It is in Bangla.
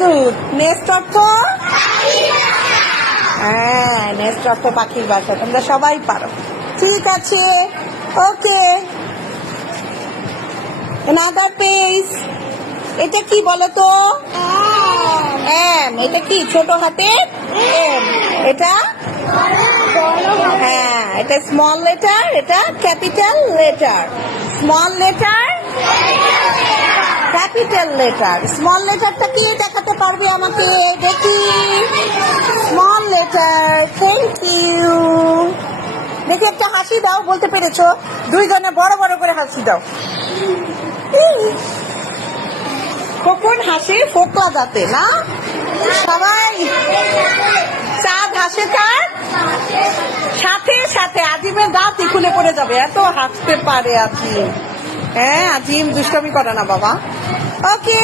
গুড। নেক্সট অর্থ? হ্যাঁ, নেক্সট অর্থ পাখির বাসা। তোমরা সবাই পারো। ঠিক আছে, ওকে। another page. এটা কি বলো তো? এম। এটা কি ছোট হাতের এম? এটা হ্যাঁ, এটা স্মল লেটার, এটা capital letter. Small letter, capital letter. Small লেটারটা কি দেখাতে পারবে আমাকে? দেখি, স্মল লেটার। Thank you. দেখি একটা হাসি দাও, বলতে পেরেছো? দুইজনে বড় বড় করে হাসি দাও। কখন হাসে? ফোকলা দাঁতে না? সবাই চাঁদ হাসে তার সাথে সাথে। আজিমের দাঁতই খুলে পড়ে যাবে, এত হাসতে পারে আজিম। হ্যাঁ, আজিম দুষ্টামি করে না বাবা। ওকে।